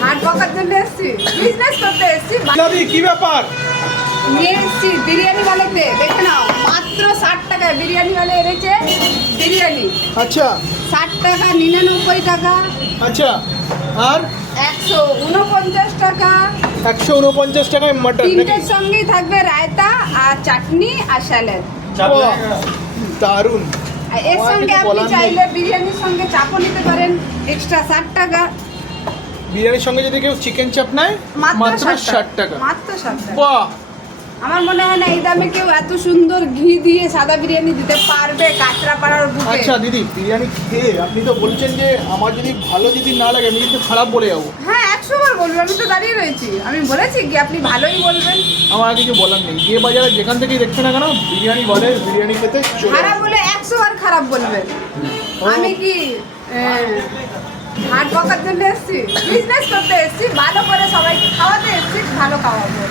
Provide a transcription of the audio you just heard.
হাট বকার জন্য এসছি, বিজনেস করতে এসছি। দাদি কি ব্যাপার? নিয়ে এসছি বিরিয়ানি বানাতে, দেখে নাও মাত্র 60 টাকায় বিরিয়ানি বানিয়ে এনেছে। বিরিয়ানি আচ্ছা 60 টাকা, 99 টাকা, আচ্ছা আর 149 টাকা। 149 টাকায় মাটন নাকি? তিনটের সঙ্গেই থাকবে রায়তা আর চাটনি আর স্যালাড। বাহ, দারুণ। আর এর আমার সঙ্গে কিছু আপনি বলার নেই। চাইলে বিরিয়ানির সঙ্গে চাপও নিতে পারেন, এক্সট্রা 60 টাকা। বিরিয়ানির সঙ্গে যদি কেউ চিকেন চাপ নেয় মাত্র 60 টাকা। মাত্র 60 টাকা। বাহ, আমার মনে হয় না এই দামে কেউ এত সুন্দর ঘি দিয়ে সাদা বিরিয়ানি দিতে পারবে কাঁচরাপাড়ার বুকে। আচ্ছা দিদি, বিরিয়ানি খেয়ে আপনি তো বলছেন যে আমার যদি ভালো যদি না লাগে আমি কিন্তু খারাপ বলে যাবো। হ্যাঁ 100 বার বলবো, আমি তো দাঁড়িয়ে রয়েছি। আমি বলেছি কি আপনি ভালোই বলবেন। আমার আর কিছু বলার নেই। যে বাজারে যেখান থেকেই দেখছে না কেন বিরিয়ানি বলে, বিরিয়ানি খেতে চলে খারাপ আসে। বলে 100 বার খারাপ বলবেন। ও। আমি কি হাট বকার জন্য এসছি, বিজনেস করতে এসছি, ভালো করে সবাইকে খাওয়াতে এসছি, ভালো খাওয়াবো।